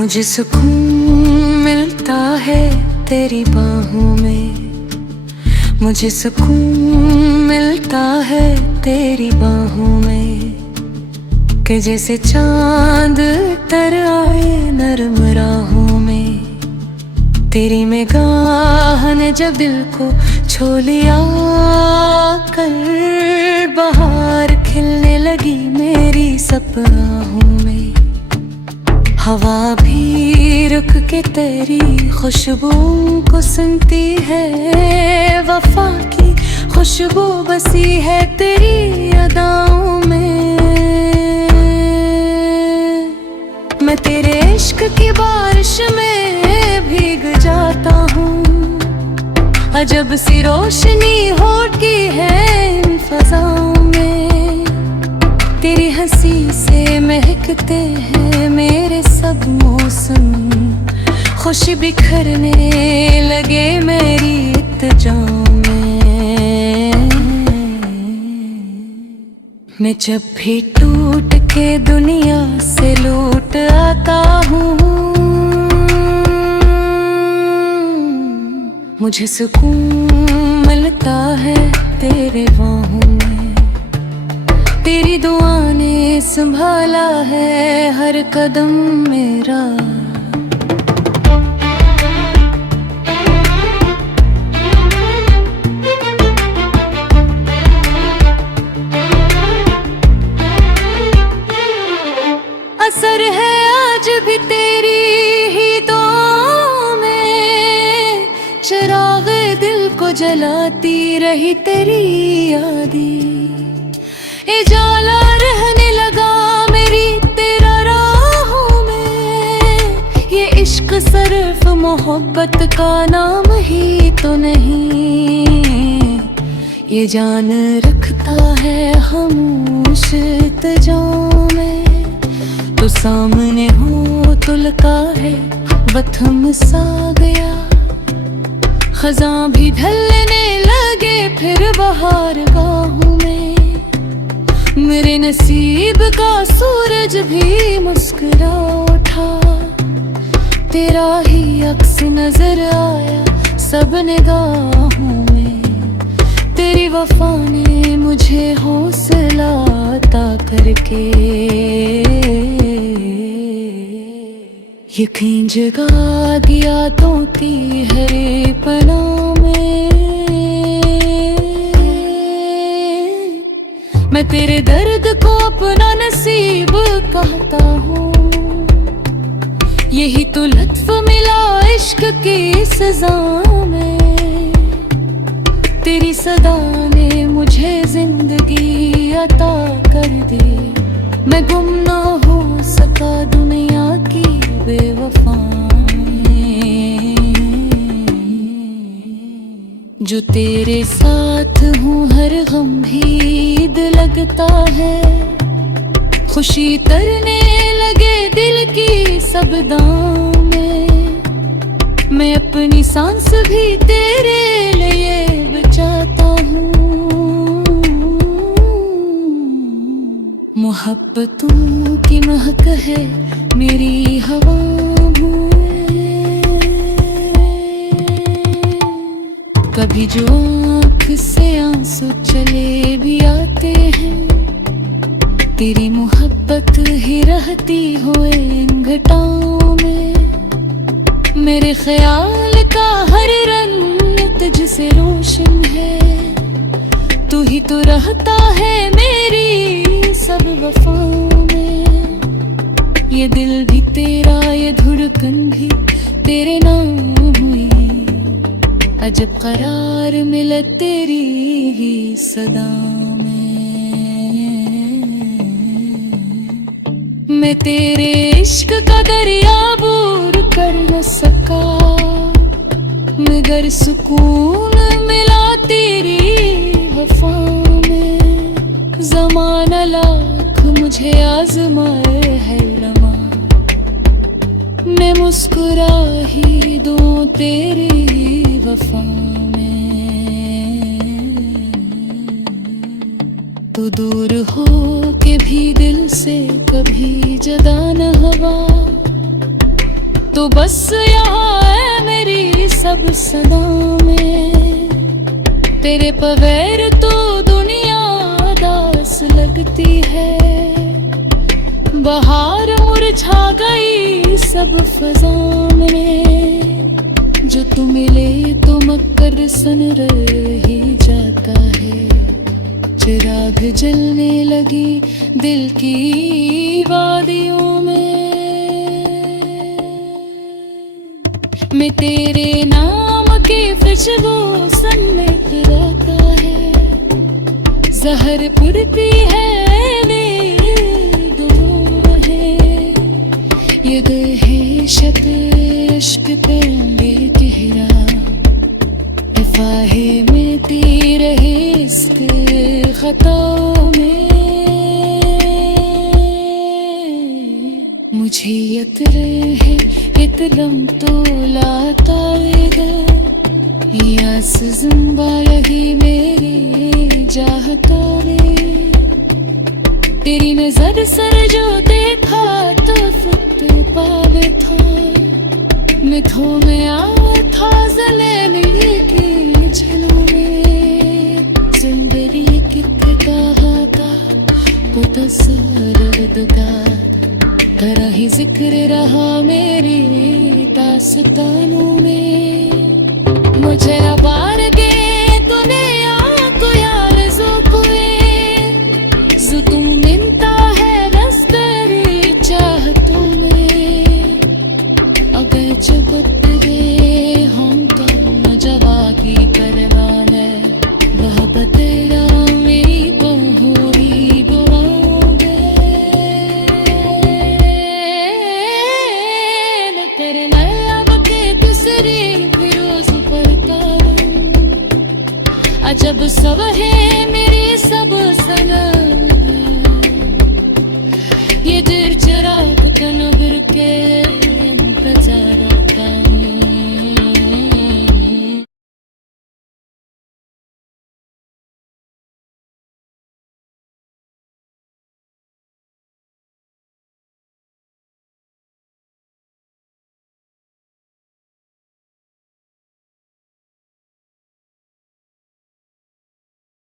मुझे सुकून मिलता है तेरी बाहों में, मुझे सुकून मिलता है तेरी बाहों में, कि जैसे चांद तर आए नरम राहों में। तेरी निगाह ने जब दिल को छू लिया, कल बहार खिलने लगी मेरी सपनों में। हवा भी रुक के तेरी खुशबू को सुनती है, वफा की खुशबू बसी है तेरी अदाओं में। मैं तेरे इश्क की बारिश में भीग जाता हूँ, अजब सी रोशनी होती है इन फज़ाओं में। तेरी हंसी से महकते हैं मेरे सब मौसम, खुशी बिखरने लगे मेरी इत्तेजा में। मैं जब भी टूट के दुनिया से लौट आता हूँ, मुझे सुकून मिलता है तेरे बाहों में। तेरी दुआ ने संभाला है हर कदम मेरा। असर है आज भी तेरी ही दुआओं में, चिराग दिल को जलाती रही तेरी यादें। उजाला रहने लगा मेरी तेरा राहों में। ये इश्क सिर्फ मोहब्बत का नाम ही तो नहीं, ये जान रखता है खामोश इत्तेजाओं में। तो सामने हो तुलका है वतन सा गया, खज़ां भी ढलने लगे फिर बहार गाहों में। मेरे नसीब का सूरज भी मुस्कुरा उठा, तेरा ही अक्स नजर आया सब निगाहों में। तेरी वफा ने मुझे हौसला अता करके यकीन जगा दिया तो की हरे पनाह में। मैं तेरे दर्द को अपना नसीब कहता हूँ, यही तो लत्फ मिला इश्क की सजा में। तेरी सदा ने मुझे जिंदगी अता कर दी, मैं गुम ना हो सका दुनिया की बेवफाई में। जो तेरे साथ हूँ हर गम भी ईद लगता है, खुशी तरने लगे दिल की सब दाम में। मैं अपनी सांस भी तेरे लिए बचाता हूँ, मोहब्बतों की महक है मेरी हवाओं में। कभी जो आँख से आंसू चले भी आते हैं, तेरी मोहब्बत ही रहती हुए इन घटाओं में। मेरे ख्याल का हर रंग तुझसे रोशन है, तू ही तो रहता है मेरी सब वफाओं में। ये दिल भी तेरा, ये धड़कन भी तेरे नाम हुई, अजब करार मिला तेरी ही सदा में। मैं तेरे इश्क का दरिया बूर कर न सका, मगर सुकून मिला तेरी वफा में। ज़माना लाख मुझे आज़माए है लम्हा, मैं मुस्कुरा ही दूं तेरी वफा में। तू दूर हो के भी दिल से कभी जदा न हवा, तो बस यहाँ है मेरी सब सदा में। तेरे बगैर तो दुनिया दास लगती है। बहार मुरझा गई सब फजा में। जो तू मिले तो मकर सन रह ही जाता है। चिराग जलने लगी दिल की वादियों में। मैं तेरे नाम के खुशबू समेत रहता है। जहर पुरती है मेरी दुआ है। ये दहशत इश्क पे बेगहरा फाहे में तीर है इश्क खताओं में। मुझे यत्र है इतलम तो लाता यास ज़िंबा लगी मेरी चाहता रे। तेरी नजर सर जो देखा तो फुट पावे था। मिठों में आवा था जले मेरी की झलों में। जिंदगी कितना हाथा पुता सरद का तरह ही जिक्र रहा मेरी दास्तानों में। मुझे अबार के तूने को यार जो कोई जो तू मिलता है बस तेरी चाहतों में। अगर चुप गए हम तो जवा की परवाह है। वह बतेरा मेरी बहुरी दुआओं में। न करना अब के दूसरी फिरोज पड़ता अजब सब है मेरी सब सनम। ये दिल चराग तनवर के प्रचार